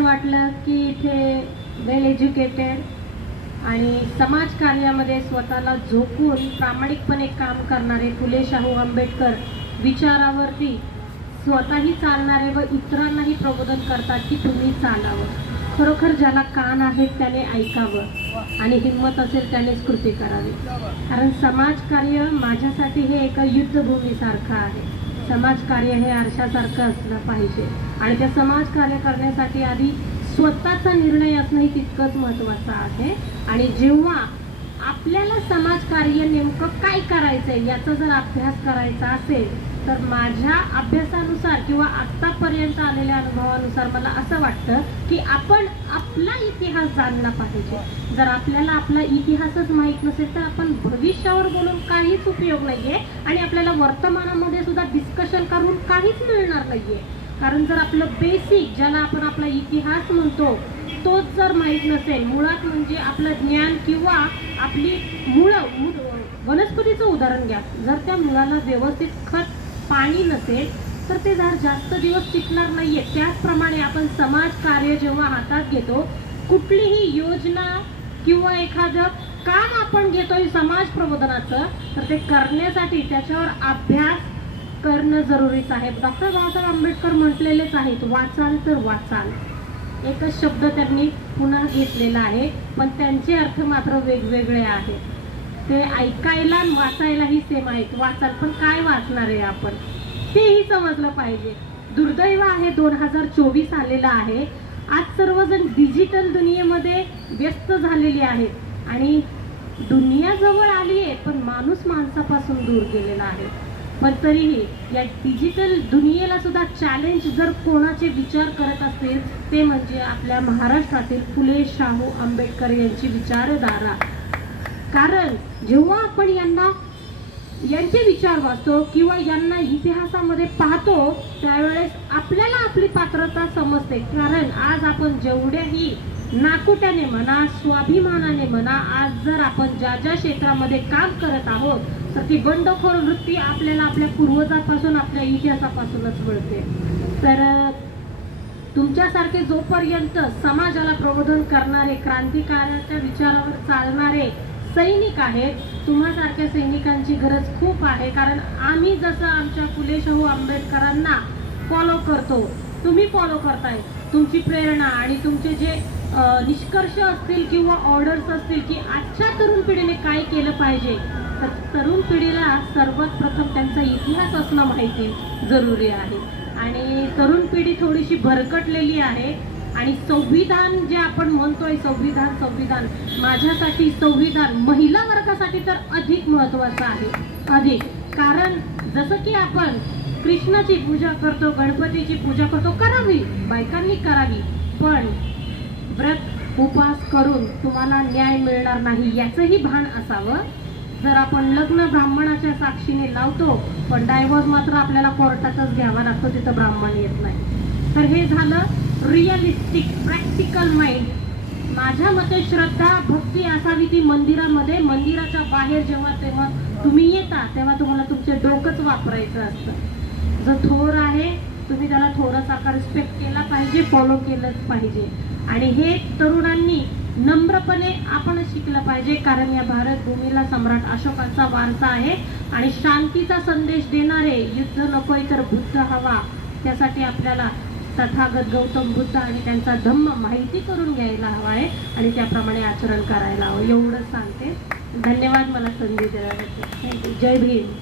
वाटलं की इथे वेल एज्युकेटेड आणि समाजकार्यामध्ये स्वतःला झोकून प्रामाणिकपणे काम करणारे फुले शाहू आंबेडकर विचारावरती स्वतःही चालणारे व इतरांनाही प्रबोधन करतात की तुम्ही चालावं. खरोखर ज्याला कान आहेत त्याने ऐकावं आणि हिंमत असेल त्यानेच कृती करावी. कारण समाजकार्य माझ्यासाठी हे एका युद्धभूमीसारखं आहे. समाजकार्य हे आरशासारखं असलं पाहिजे. आणि त्या समाजकार्य करण्यासाठी आधी स्वतःचा निर्णय असणंही तितकंच महत्त्वाचं आहे. आणि जेव्हा आपल्याला समाजकार्य नेमकं काय करायचं आहे याचा जर अभ्यास करायचा असेल तर माझ्या अभ्यासानुसार किंवा आत्तापर्यंत आलेल्या अनुभवानुसार मला असं वाटतं की आपण आपला इतिहास जाणला पाहिजे. जर आपल्याला आपला इतिहासच माहीत नसेल तर आपण भविष्यावर बोलून काहीच उपयोग नाही आहे आणि आपल्याला वर्तमानामध्ये सुद्धा डिस्कशन करून काहीच मिळणार नाही आहे कारण जर आपलं बेसिक ज्याला आपण आपला इतिहास म्हणतो तोच जर माहीत नसेल मुळात म्हणजे आपलं ज्ञान किंवा आपली मुळं वनस्पतीचं उदाहरण घ्या. जर त्या मुळाला व्यवस्थित खत पाणी नसेल तर ते झाड जास्त दिवस टिकणार नाहीये. त्याचप्रमाणे आपण समाज कार्य जेव्हा हातात घेतो कुठलीही योजना किंवा एखादं काम आपण घेतोय समाज प्रबोधनाचं तर ते करण्यासाठी त्याच्यावर अभ्यास करणं जरुरीच आहे. डॉक्टर बाबासाहेब आंबेडकर म्हटलेलेच आहेत वाचाल तर वाचाल. एकच शब्द त्यांनी पुन्हा घेतलेला आहे पण त्यांचे अर्थ मात्र वेगवेगळे आहेत. ते ऐकायला आणि वाचायलाही सेम आहेत. वाचाल पण काय वाचणार आहे आपण? तेही समजलं पाहिजे. दुर्दैव आहे दोन हजार चोवीस आलेलं आहे. आज सर्वजण डिजिटल दुनियेमध्ये व्यस्त झालेले आहेत. आणि दुनिया जवळ आली आहे पण माणूस माणसापासून दूर गेलेला आहे. पण तरीही या डिजिटल दुनियेला सुद्धा चॅलेंज जर कोणाचे विचार करत असतील ते म्हणजे आपल्या महाराष्ट्रातील फुले शाहू आंबेडकर यांची विचारधारा. कारण जेव्हा आपण यांना यांचे विचार वाचतो किंवा यांना इतिहासामध्ये पाहतो त्यावेळेस आपल्याला आपली पात्रता समजते. कारण आज आपण जेवढ्याही नाकुट्याने म्हणा स्वाभिमानाने म्हणा आज जर आपण ज्या ज्या क्षेत्रामध्ये काम करत आहोत तर ती बंडखोर वृत्ती आपल्याला आपल्या पूर्वजापासून आपल्या इतिहासापासूनच मिळते. तर तुमच्यासारखे जोपर्यंत समाजाला प्रबोधन करणारे क्रांतिकाराच्या विचारावर चालणारे सैनिक आहेत. तुम्हासारख्या सैनिकांची गरज खूप आहे. कारण आम्ही जसं आमच्या फुले शाहू आंबेडकरांना फॉलो करतो तुम्ही फॉलो करताय. तुमची प्रेरणा आणि तुमचे जे निष्कर्ष असतील किंवा ऑर्डर्स असतील की आजच्या तरुण पिढीने काय केलं पाहिजे तर तरुण पिढीला सर्वात प्रथम त्यांचा इतिहास असणं माहिती जरुरी आहे. आणि तरुण पिढी थोडीशी भरकटलेली आहे आणि संविधान जे आपण म्हणतोय संविधान संविधान माझ्यासाठी संविधान तर अधिक महत्त्वाचं आहे. अधिक. कारण जसं की आपण कृष्णाची पूजा करतो गणपतीची पूजा करतो करावी बायकांनी करावी. पण व्रत उपास करून तुम्हाला न्याय मिळणार नाही याचंही भान असावं. जर आपण लग्न ब्राह्मणाच्या साक्षीने लावतो पण डायव्हर्स मात्र आपल्याला कोर्टातच घ्यावा लागतो तिथं ब्राह्मण येत नाही. तर हे झालं रिअलिस्टिक प्रॅक्टिकल माइंड माझ्या मते श्रद्धा भक्ती असावी ती मंदिरामध्ये. मंदिराच्या बाहेर जेव्हा तेव्हा तुम्ही येता तेव्हा तुम्हाला तुमचे डोकंच वापरायचं असतं. जो थोर आहे तुम्ही त्याला थोडासा रिस्पेक्ट केला पाहिजे फॉलो केलंच पाहिजे. आणि हे तरुणांनी नम्रपणे आपण शिकलं पाहिजे कारण या भारत भूमीला सम्राट अशोकाचा वारसा आहे आणि शांतीचा संदेश देणारे युद्ध नकोय तर बुद्ध हवा त्यासाठी आपल्याला तथागत गौतम बुद्ध आणि त्यांचा धम्म माहिती करून घ्यायला हवा आहे आणि त्याप्रमाणे आचरण करायला हवं. एवढंच सांगते. धन्यवाद मला संधी दिल्याबद्दल थँक्यू जय भीम.